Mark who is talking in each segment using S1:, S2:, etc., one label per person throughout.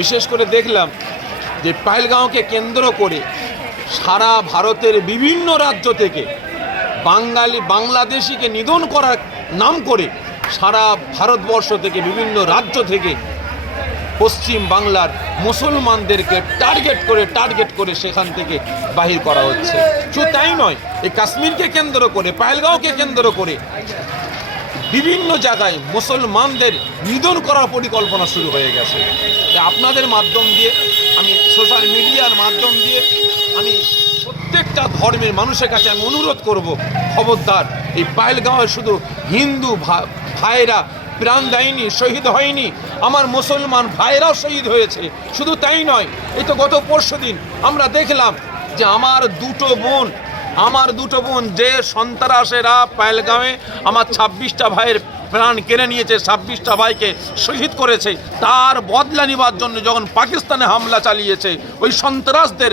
S1: বিশেষ করে দেখলাম যে পাহেলগাঁওকে কেন্দ্র করে সারা ভারতের বিভিন্ন রাজ্য থেকে বাঙালি, বাংলাদেশিকে নিধন করার নাম করে সারা ভারতবর্ষ থেকে বিভিন্ন রাজ্য থেকে পশ্চিম বাংলার মুসলমানদেরকে টার্গেট করে টার্গেট করে সেখান থেকে বাহির করা হচ্ছে। শুধু তাই নয়, এই কাশ্মীরকে কেন্দ্র করে পায়েলগাঁওকে কেন্দ্র করে বিভিন্ন জায়গায় মুসলমানদের নিধন করার পরিকল্পনা শুরু হয়ে গেছে। আপনাদের মাধ্যম দিয়ে, আমি সোশ্যাল মিডিয়ার মাধ্যম দিয়ে, আমি প্রত্যেকটা ধর্মের মানুষের কাছে আমি অনুরোধ করব, খবরদার, এই পায়েলগাঁওয়ে শুধু হিন্দু ভা- ভাইয়েরা প্রাণ দেয়নি, শহীদ হয়নি, আমার মুসলমান ভাইয়েরাও শহীদ হয়েছে, শুধু তাই নয়, এই তো গত পরশু দিন আমরা দেখলাম যে আমার দুটো বোন আমার দুটো বোন, যে সন্ত্রাসেরা পায়েলগাঁওয়ে আমার ছাব্বিশটা ভাইয়ের প্রাণ কেড়ে নিয়েছে, ছাব্বিশটা ভাইকে শহীদ করেছে। তার বদলা নিবার জন্য যখন পাকিস্তানে হামলা চালিয়েছে, ওই সন্ত্রাসদের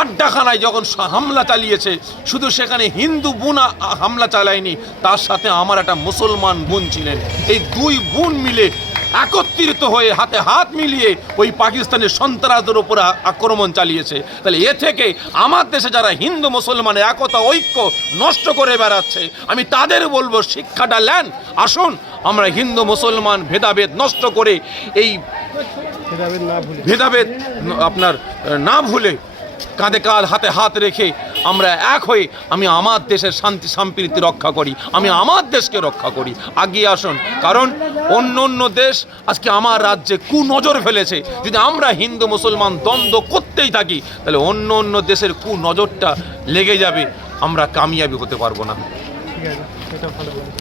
S1: আড্ডাখানায় যখন হামলা চালিয়েছে, শুধু সেখানে হিন্দু বোন হামলা চালায়নি, তার সাথে আমার একটা মুসলমান বোন ছিলেন। এই দুই বোন মিলে একত্রিত হয়ে হাতে হাত মিলিয়ে ওই পাকিস্তানের সন্ত্রাসদের উপর আ- আক্রমণ চালিয়েছে। তাহলে এ থেকে আমার দেশে যারা হিন্দু মুসলমানের একতা ঐক্য নষ্ট করে বেড়াচ্ছে আমি তাদের বলব শিক্ষাটা নেন। আসুন আমরা হিন্দু মুসলমান ভেদাভেদ নষ্ট করে এই
S2: ভেদাভেদ না ভুলে।
S1: ভেদাভেদ আপনার না ভুলে কাঁধে কাঁধ হাতে হাত রেখে আমরা এক হয়ে আমি আমার দেশের শান্তি সম্প্রীতি রক্ষা করি, আমি আমার দেশকে রক্ষা করি। আগিয়ে আসুন, কারণ অন্য অন্য দেশ আজকে আমার রাজ্যে কু নজর ফেলেছে। যদি আমরা হিন্দু, মুসলমান দ্বন্দ্ব করতেই থাকি, তাহলে অন্য অন্য দেশের কু নজরটা লেগে যাবে, আমরা কামিয়াবি হতে পারব না।
S2: ঠিক আছে